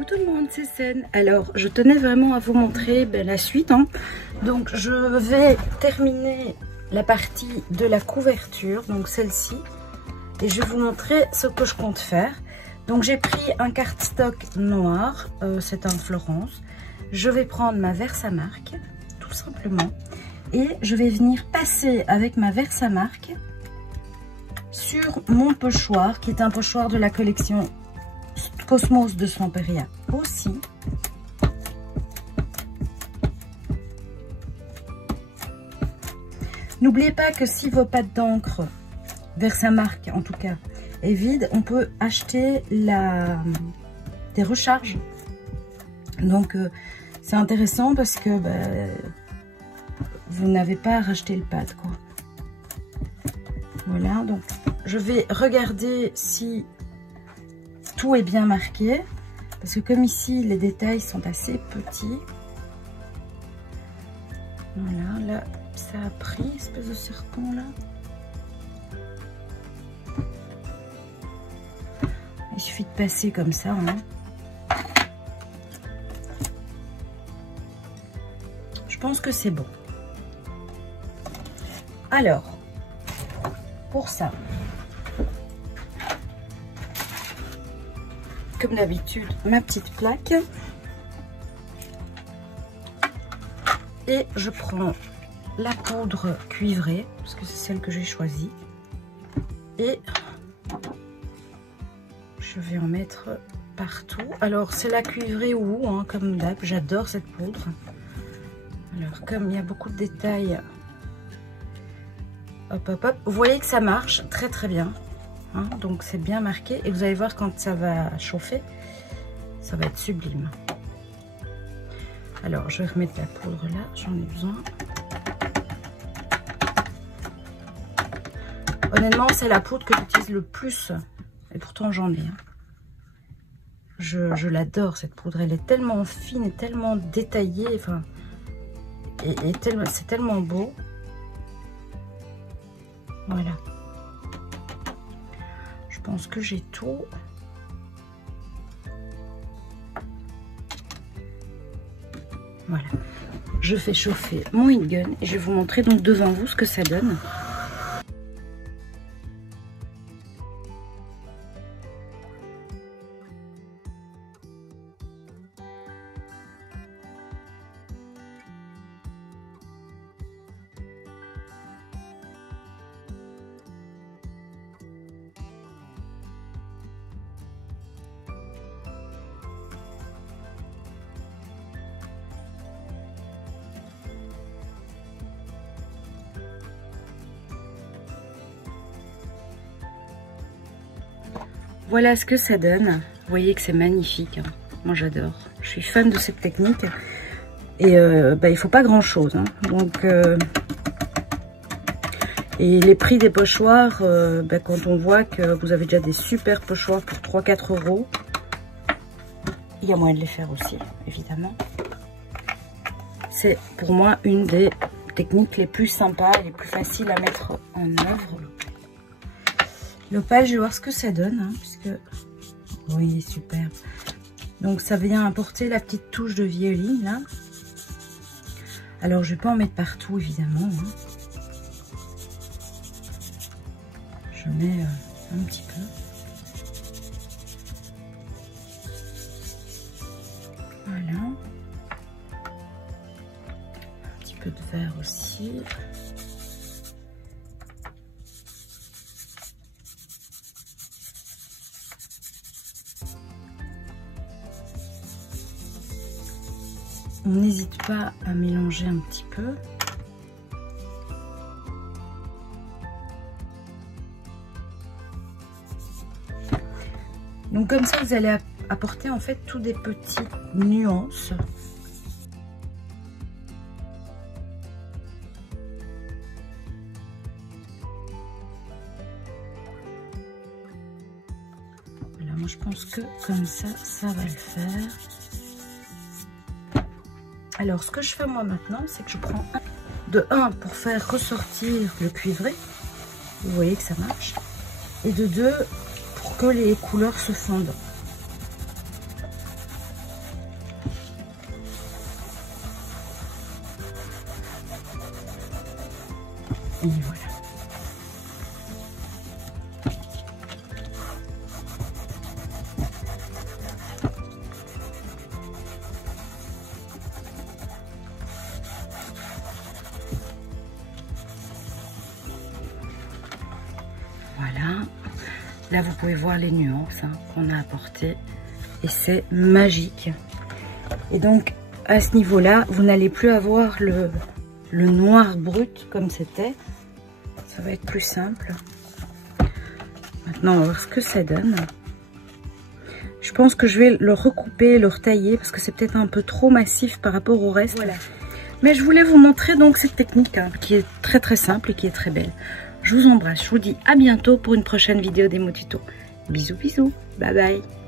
Coucou tout le monde, c'est Sen. Alors, je tenais vraiment à vous montrer la suite. Donc, je vais terminer la partie de la couverture, donc celle-ci. Et je vais vous montrer ce que je compte faire. Donc, j'ai pris un cardstock noir, c'est un Florence. Je vais prendre ma Versamark, tout simplement. Et je vais venir passer avec ma Versamark sur mon pochoir, qui est un pochoir de la collection Cosmos de Samperia aussi. N'oubliez pas que si vos pattes d'encre, Versamark en tout cas, est vide, on peut acheter des recharges. Donc c'est intéressant parce que vous n'avez pas à racheter le pad, quoi. Voilà, donc je vais regarder si tout est bien marqué, parce que comme ici les détails sont assez petits. Voilà, là ça a pris, espèce de serpent là. Il suffit de passer comme ça, Je pense que c'est bon. Alors, pour ça, comme d'habitude, ma petite plaque. Et je prends la poudre cuivrée, parce que c'est celle que j'ai choisie. Et je vais en mettre partout. Alors, c'est la cuivrée ou comme d'hab, j'adore cette poudre. Alors, comme il y a beaucoup de détails, hop, hop, hop. Vous voyez que ça marche très très bien. Donc c'est bien marqué et vous allez voir quand ça va chauffer, ça va être sublime. Alors je vais remettre la poudre là, j'en ai besoin. Honnêtement c'est la poudre que j'utilise le plus et pourtant j'en ai. Je l'adore cette poudre, elle est tellement fine et tellement détaillée, enfin, c'est tellement beau. Voilà. Je pense que j'ai tout. Voilà. Je fais chauffer mon heat gun et je vais vous montrer donc devant vous ce que ça donne. Voilà ce que ça donne. Vous voyez que c'est magnifique. Moi j'adore. Je suis fan de cette technique. Et il faut pas grand chose. Donc, et les prix des pochoirs, quand on voit que vous avez déjà des super pochoirs pour 3-4 euros, il y a moyen de les faire aussi, évidemment. C'est pour moi une des techniques les plus sympas et les plus faciles à mettre en œuvre. L'opale, je vais voir ce que ça donne, puisque oui, superbe. Donc ça vient apporter la petite touche de violine là. Alors je vais pas en mettre partout évidemment. Je mets un petit peu. Voilà. Un petit peu de vert aussi. On n'hésite pas à mélanger un petit peu. Donc comme ça, vous allez apporter en fait toutes des petites nuances. Voilà, moi je pense que comme ça, ça va le faire. Alors, ce que je fais moi maintenant, c'est que je prends de 1 pour faire ressortir le cuivré. Vous voyez que ça marche. Et de 2 pour que les couleurs se fondent. Et voilà. Voilà. Là, vous pouvez voir les nuances qu'on a apportées. Et c'est magique. Et donc, à ce niveau-là, vous n'allez plus avoir le noir brut comme c'était. Ça va être plus simple. Maintenant, on va voir ce que ça donne. Je pense que je vais le recouper, le retailler, parce que c'est peut-être un peu trop massif par rapport au reste. Voilà. Mais je voulais vous montrer donc cette technique qui est très très simple et qui est très belle. Je vous embrasse, je vous dis à bientôt pour une prochaine vidéo d'Emo Tuto. Bisous bisous, bye bye.